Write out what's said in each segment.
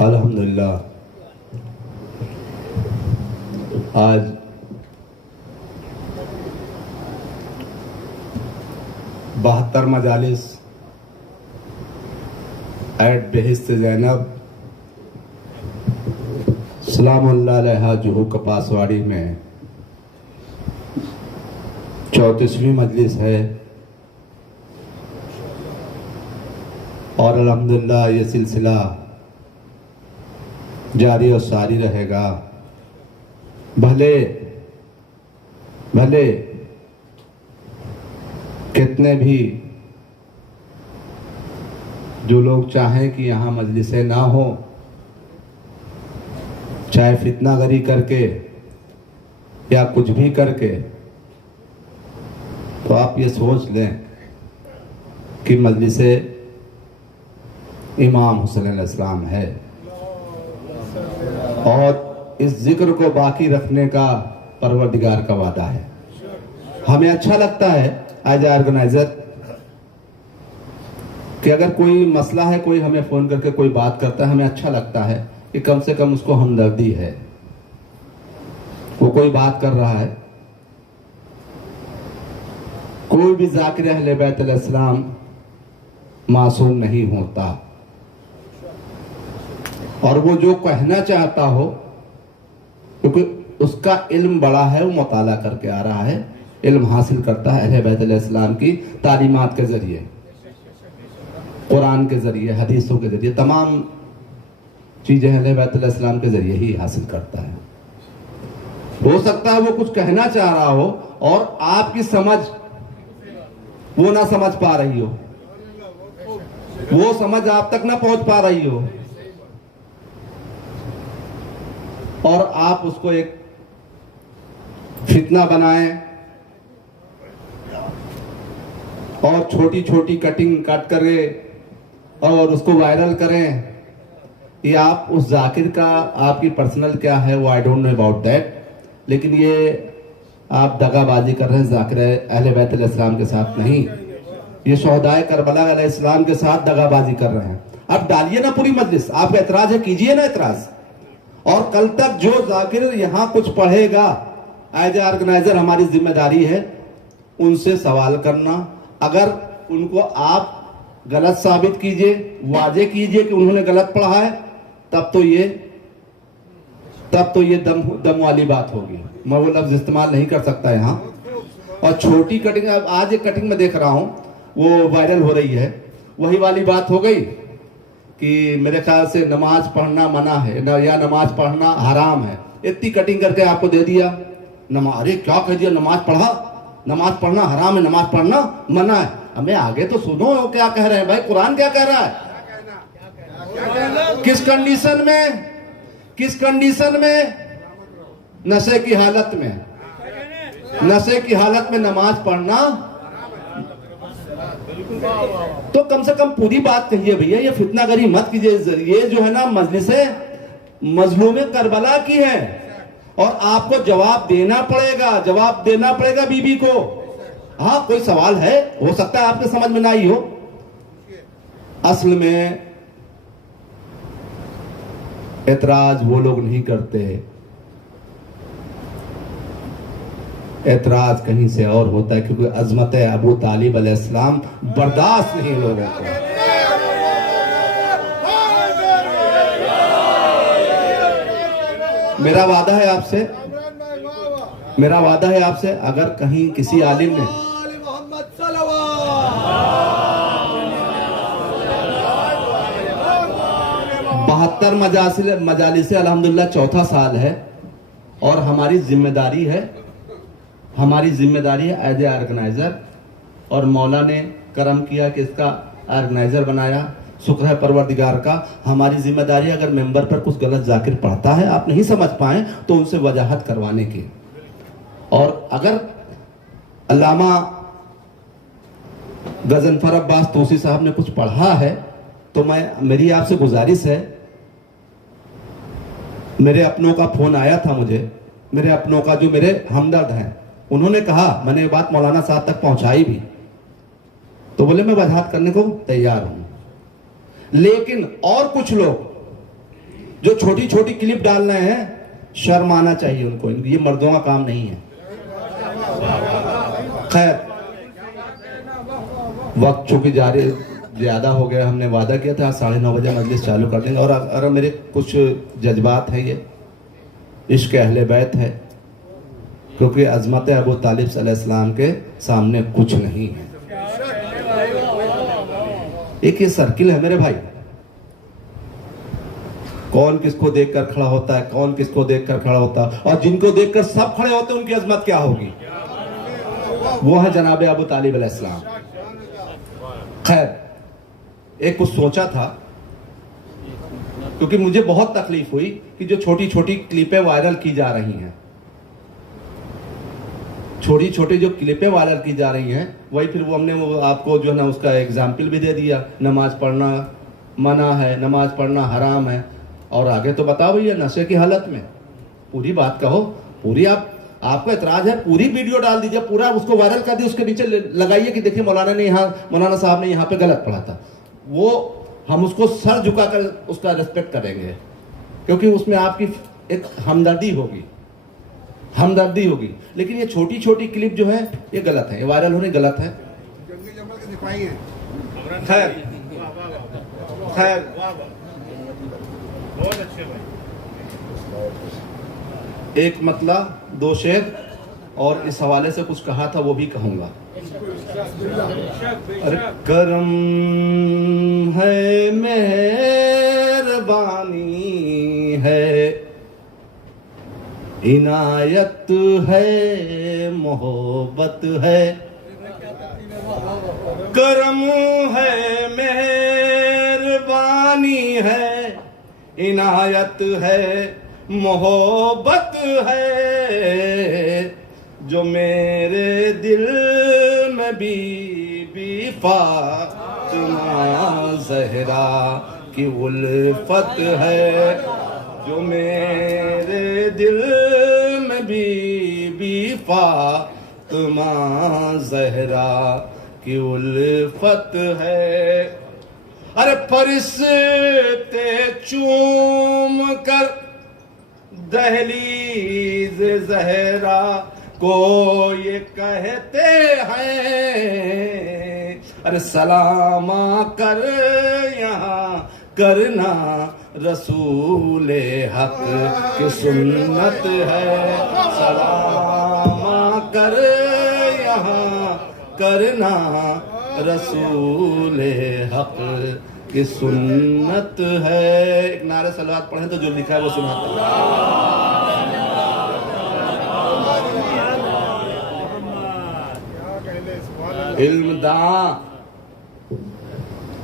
अल्हम्दुलिल्लाह आज बहत्तर मजालिस एट बेहिस्त ज़ैनब सलामुल्लाह अलैहा जुहू कपासवाड़ी में 34वीं मजलिस है और अल्हम्दुलिल्लाह ये सिलसिला जारी और सारी रहेगा। भले भले कितने भी जो लोग चाहें कि यहाँ मजलिसें ना हो, चाहे फितनागरी करके या कुछ भी करके, तो आप ये सोच लें कि मजलिसे इमाम हुसैन अलैहिस्सलाम है और इस जिक्र को बाकी रखने का परवरदिगार का वादा है। हमें अच्छा लगता है एज ऑर्गेनाइजर कि अगर कोई मसला है, कोई हमें फोन करके कोई बात करता है, हमें अच्छा लगता है कि कम से कम उसको हमदर्दी है, वो कोई बात कर रहा है। कोई भी ज़ाकिर अहले बैत अलैहिस्सलाम मासूम नहीं होता और वो जो कहना चाहता हो, क्योंकि उसका इल्म बड़ा है, वो मुताला करके आ रहा है, इल्म हासिल करता है अहले बैत अलैहिस्सलाम की तालीमात के जरिए, कुरान के जरिए, हदीसों के जरिए, तमाम चीजें अहले बैत अलैहिस्सलाम के जरिए ही हासिल करता है। हो सकता है वो कुछ कहना चाह रहा हो और आपकी समझ वो ना समझ पा रही हो, वो समझ आप तक ना पहुंच पा रही हो और आप उसको एक फितना बनाएं और छोटी छोटी कटिंग काट करे और उसको वायरल करें। ये आप उस जाकिर का, आपकी पर्सनल क्या है वो I don't know about that, लेकिन ये आप दगाबाजी कर रहे हैं जाकिर अहले बैत अलैहिस्सलाम के साथ नहीं, ये शोहदाए करबला अलैहिस्सलाम के साथ दगाबाजी कर रहे हैं। आप डालिए ना पूरी मजलिस, आपका एतराज है कीजिए ना एतराज। और कल तक जो जाकिर यहाँ कुछ पढ़ेगा, एज ए ऑर्गेनाइजर हमारी जिम्मेदारी है उनसे सवाल करना। अगर उनको आप गलत साबित कीजिए, वाजे कीजिए कि उन्होंने गलत पढ़ा है, तब तो ये दम वाली बात होगी। मैं वो लफ्ज इस्तेमाल नहीं कर सकता यहाँ। और छोटी कटिंग, अब आज एक कटिंग में देख रहा हूँ वो वायरल हो रही है, वही वाली बात हो गई कि मेरे ख्याल से नमाज पढ़ना मना है या नमाज पढ़ना हराम है। इतनी कटिंग करके आपको दे दिया नमाज, अरे क्या कह दिया, नमाज पढ़ा, नमाज पढ़ना हराम है, नमाज पढ़ना मना है। हमें आगे तो सुनो क्या कह रहे हैं भाई, कुरान क्या कह रहा है, किस कंडीशन में नशे की हालत में नमाज पढ़ना। तो कम से कम पूरी बात कहिए भैया, ये फितनागरी मत कीजिए। ये जो है ना मजलिसे मजलूमे करबला की है और आपको जवाब देना पड़ेगा बीबी को। हाँ, कोई सवाल है, हो सकता है आपके समझ में ना आई हो। असल में एतराज वो लोग नहीं करते, एतराज कहीं से और होता है, क्योंकि अजमत अबू तालिब अलैहिस्सलाम बर्दाश्त नहीं लोगों को। मेरा वादा है आपसे, अगर कहीं किसी आलिम ने 72 मजालिसे अल्हम्दुलिल्लाह चौथा साल है और हमारी जिम्मेदारी है एज ए ऑर्गेनाइजर। और मौला ने करम किया कि इसका ऑर्गेनाइजर बनाया, शुक्र है परवरदिगार का। हमारी जिम्मेदारी, अगर मेंबर पर कुछ गलत जाकिर पढ़ता है, आप नहीं समझ पाए तो उनसे वजाहत करवाने की। और अगर अल्लामा गजनफर अब्बास तोसी साहब ने कुछ पढ़ा है तो मेरी आपसे गुजारिश है, मेरे अपनों का फोन आया था मुझे, मेरे अपनों का जो मेरे हमदर्द हैं, उन्होंने कहा, मैंने ये बात मौलाना साहब तक पहुंचाई भी, तो बोले मैं वजाहत करने को तैयार हूं। लेकिन और कुछ लोग जो छोटी छोटी क्लिप डाल रहे हैं, शर्म आना चाहिए उनको, ये मर्दों का काम नहीं है। खैर, वक्त चूंकि जारी ज्यादा हो गया, हमने वादा किया था 9:30 बजे मजलिस चालू कर देंगे। और मेरे कुछ जज्बात है, ये इश्क अहले बैत है, क्योंकि अजमत अबू तालिब सल्लल्लाहु के सामने कुछ नहीं है। एक ये सर्किल है मेरे भाई, कौन किसको देखकर खड़ा होता है, कौन किसको देखकर खड़ा होता है, और जिनको देखकर सब खड़े होते हैं उनकी अजमत क्या होगी, वो है जनाब अबू तालिब अलैहिस्सलाम। खैर, एक कुछ सोचा था, क्योंकि मुझे बहुत तकलीफ हुई कि जो छोटी छोटी क्लिपें वायरल की जा रही हैं, छोटी छोटी जो क्लिपें वायरल की जा रही हैं, वही फिर वो हमने वो आपको जो है ना उसका एग्जाम्पल भी दे दिया। नमाज पढ़ना मना है, नमाज पढ़ना हराम है, और आगे तो बताओ भैया नशे की हालत में पूरी बात कहो, पूरी आपको एतराज है, पूरी वीडियो डाल दीजिए, पूरा उसको वायरल कर दीजिए, उसके नीचे लगाइए कि देखिए मौलाना साहब ने यहाँ पे गलत पढ़ा था। वो हम उसको सर झुकाकर उसका रेस्पेक्ट करेंगे, क्योंकि उसमें आपकी एक हमदर्दी होगी। लेकिन ये छोटी छोटी क्लिप जो है ये गलत है, ये वायरल होने गलत है। खैर बहुत अच्छे भाई। एक मतला दो शेर, और इस हवाले से कुछ कहा था वो भी कहूंगा। अरे करम है, मेहरबानी है, इनायत है, मोहब्बत है। करम है, मेहरबानी है, इनायत है, मोहब्बत है, जो मेरे दिल में बीबी फातिमा ज़हरा की उल्फत है, जो मेरे दिल में बीबी फातिमा ज़हरा की उल्फत है। अरे फरिश्ते चूम कर दहलीज ज़हरा को ये कहते हैं, अरे सलामा कर यहाँ करना रसूले हक की सुन्नत है, सलामा कर यहाँ करना रसूले हक की सुन्नत है। एक नारे सलावत पढ़े तो जो लिखा है वो सुनाते हैं।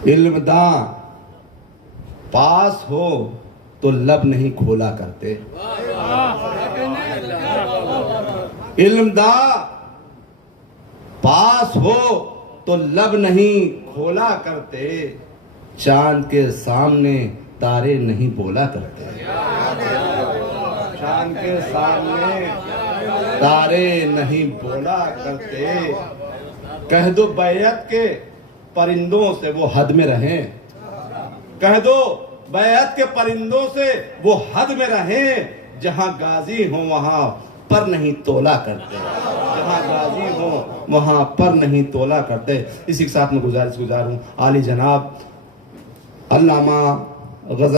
इल्मदां पास हो तो लब नहीं खोला करते, इल्मदां पास हो तो लब नहीं खोला करते, चांद के सामने तारे नहीं बोला करते, चांद के सामने तारे नहीं बोला करते। कह दो बैयत के परिंदों से वो हद में रहें, कह दो बैयत के परिंदों से वो हद में रहें, जहां गाजी हो वहां पर नहीं तोला करते, जहां गाजी हो वहां पर नहीं तोला करते। इसी के साथ में गुजारूं आली जनाब अल्लामा